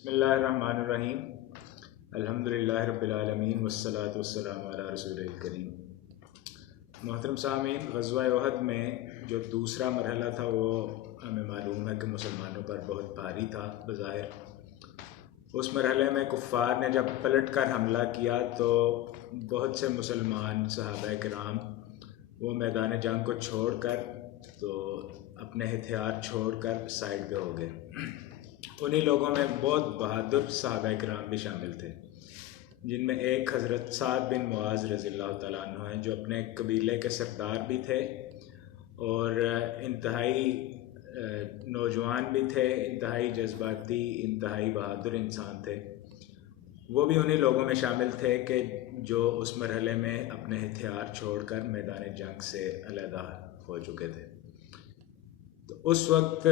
بسم اللہ الرحمن الرحیم الحمدللہ رب العالمین والصلاة والسلام علی رسول الکریم۔ محترم سامعین، غزوہ احد میں جو دوسرا مرحلہ تھا وہ ہمیں معلوم ہے کہ مسلمانوں پر بہت بھاری تھا بظاہر۔ اس مرحلے میں کفار نے جب پلٹ کر حملہ کیا تو بہت سے مسلمان صحابہ کرام وہ میدان جنگ کو چھوڑ کر تو اپنے ہتھیار چھوڑ کر سائڈ پہ ہو گئے۔ انہی لوگوں میں بہت بہادر صحابہ کرام بھی شامل تھے، جن میں ایک حضرت سعد بن معاذ رضی اللہ تعالیٰ عنہ ہیں، جو اپنے قبیلے کے سردار بھی تھے اور انتہائی نوجوان بھی تھے، انتہائی جذباتی، انتہائی بہادر انسان تھے۔ وہ بھی انہی لوگوں میں شامل تھے کہ جو اس مرحلے میں اپنے ہتھیار چھوڑ کر میدان جنگ سے علیحدہ ہو چکے تھے۔ تو اس وقت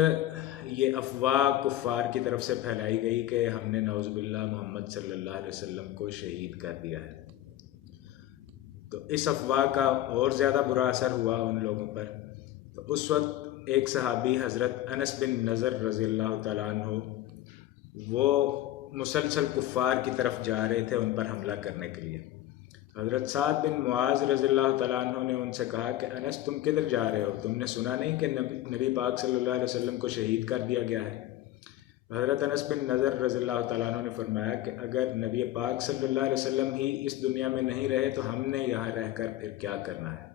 یہ افواہ کفار کی طرف سے پھیلائی گئی کہ ہم نے نعوذ باللہ محمد صلی اللہ علیہ وسلم کو شہید کر دیا ہے۔ تو اس افواہ کا اور زیادہ برا اثر ہوا ان لوگوں پر۔ تو اس وقت ایک صحابی حضرت انس بن نضر رضی اللہ تعالیٰ عنہ وہ مسلسل کفار کی طرف جا رہے تھے ان پر حملہ کرنے کے لیے۔ حضرت سعد بن معاذ رضی اللہ تعالیٰ عنہ نے ان سے کہا کہ انس تم کدھر جا رہے ہو؟ تم نے سنا نہیں کہ نبی پاک صلی اللہ علیہ وسلم کو شہید کر دیا گیا ہے؟ حضرت انس بن نضر رضی اللہ تعالیٰ عنہ نے فرمایا کہ اگر نبی پاک صلی اللہ علیہ وسلم ہی اس دنیا میں نہیں رہے تو ہم نے یہاں رہ کر پھر کیا کرنا ہے؟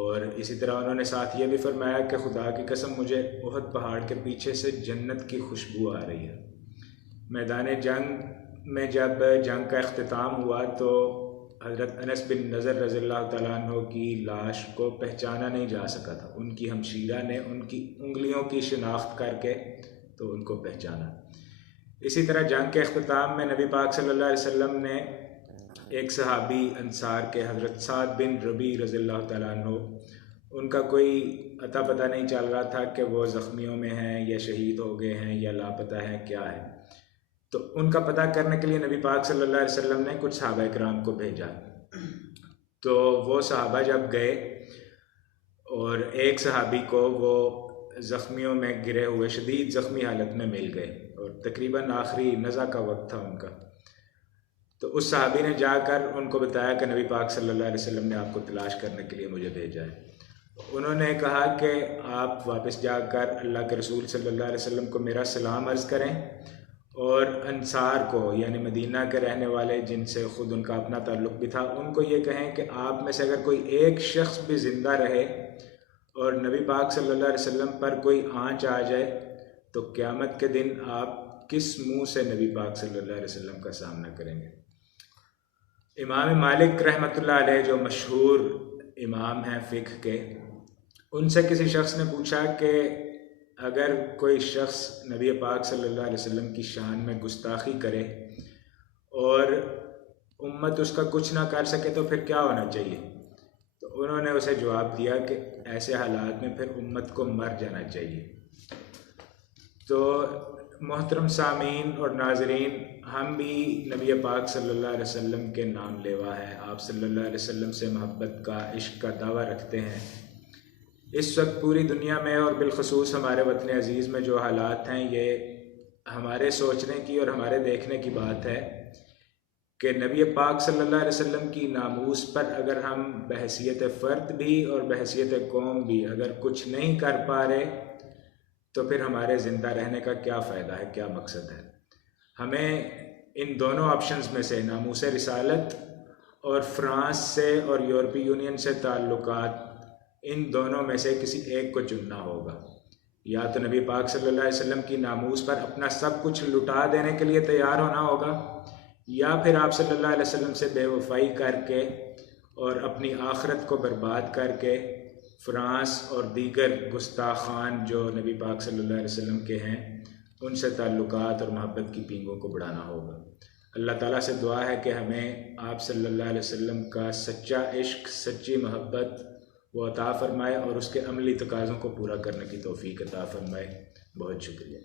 اور اسی طرح انہوں نے ساتھ یہ بھی فرمایا کہ خدا کی قسم مجھے احد پہاڑ کے پیچھے سے جنت کی خوشبو آ رہی ہے۔ میدان جنگ میں جب جنگ کا اختتام ہوا تو حضرت انس بن نضر رضی اللہ تعالیٰ عنہ کی لاش کو پہچانا نہیں جا سکا تھا۔ ان کی ہمشیرہ نے ان کی انگلیوں کی شناخت کر کے تو ان کو پہچانا۔ اسی طرح جنگ کے اختتام میں نبی پاک صلی اللہ علیہ وسلم نے ایک صحابی انصار کے حضرت سعد بن ربیع رضی اللہ تعالیٰ عنہ، ان کا کوئی اتا پتہ نہیں چل رہا تھا کہ وہ زخمیوں میں ہیں یا شہید ہو گئے ہیں یا لاپتہ ہیں، کیا ہے۔ تو ان کا پتہ کرنے کے لیے نبی پاک صلی اللہ علیہ وسلم نے کچھ صحابہ کرام کو بھیجا۔ تو وہ صحابہ جب گئے اور ایک صحابی کو وہ زخمیوں میں گرے ہوئے شدید زخمی حالت میں مل گئے اور تقریباً آخری نزع کا وقت تھا ان کا۔ تو اس صحابی نے جا کر ان کو بتایا کہ نبی پاک صلی اللہ علیہ وسلم نے آپ کو تلاش کرنے کے لیے مجھے بھیجا ہے۔ انہوں نے کہا کہ آپ واپس جا کر اللہ کے رسول صلی اللہ علیہ وسلم کو میرا سلام عرض کریں اور انصار کو یعنی مدینہ کے رہنے والے جن سے خود ان کا اپنا تعلق بھی تھا ان کو یہ کہیں کہ آپ میں سے اگر کوئی ایک شخص بھی زندہ رہے اور نبی پاک صلی اللہ علیہ وسلم پر کوئی آنچ آ جائے تو قیامت کے دن آپ کس منہ سے نبی پاک صلی اللہ علیہ وسلم کا سامنا کریں گے؟ امام مالک رحمۃ اللہ علیہ جو مشہور امام ہیں فقہ کے، ان سے کسی شخص نے پوچھا کہ اگر کوئی شخص نبی پاک صلی اللہ علیہ وسلم کی شان میں گستاخی کرے اور امت اس کا کچھ نہ کر سکے تو پھر کیا ہونا چاہیے؟ تو انہوں نے اسے جواب دیا کہ ایسے حالات میں پھر امت کو مر جانا چاہیے۔ تو محترم سامعین اور ناظرین، ہم بھی نبی پاک صلی اللہ علیہ وسلم کے نام لیوا ہیں، آپ صلی اللہ علیہ وسلم سے محبت کا، عشق کا دعویٰ رکھتے ہیں۔ اس وقت پوری دنیا میں اور بالخصوص ہمارے وطن عزیز میں جو حالات ہیں، یہ ہمارے سوچنے کی اور ہمارے دیکھنے کی بات ہے کہ نبی پاک صلی اللہ علیہ وسلم کی ناموس پر اگر ہم بحیثیت فرد بھی اور بحیثیت قوم بھی اگر کچھ نہیں کر پا رہے تو پھر ہمارے زندہ رہنے کا کیا فائدہ ہے، کیا مقصد ہے؟ ہمیں ان دونوں آپشنز میں سے ناموس رسالت اور فرانس سے اور یورپی یونین سے تعلقات، ان دونوں میں سے کسی ایک کو چننا ہوگا۔ یا تو نبی پاک صلی اللہ علیہ وسلم کی ناموس پر اپنا سب کچھ لٹا دینے کے لیے تیار ہونا ہوگا، یا پھر آپ صلی اللہ علیہ وسلم سے بے وفائی کر کے اور اپنی آخرت کو برباد کر کے فرانس اور دیگر گستاخان جو نبی پاک صلی اللہ علیہ وسلم کے ہیں ان سے تعلقات اور محبت کی پینگوں کو بڑھانا ہوگا۔ اللہ تعالیٰ سے دعا ہے کہ ہمیں آپ صلی اللہ علیہ وسلم کا سچا عشق، سچی محبت وہ عطا فرمائے اور اس کے عملی تقاضوں کو پورا کرنے کی توفیق عطا فرمائے۔ بہت شکریہ۔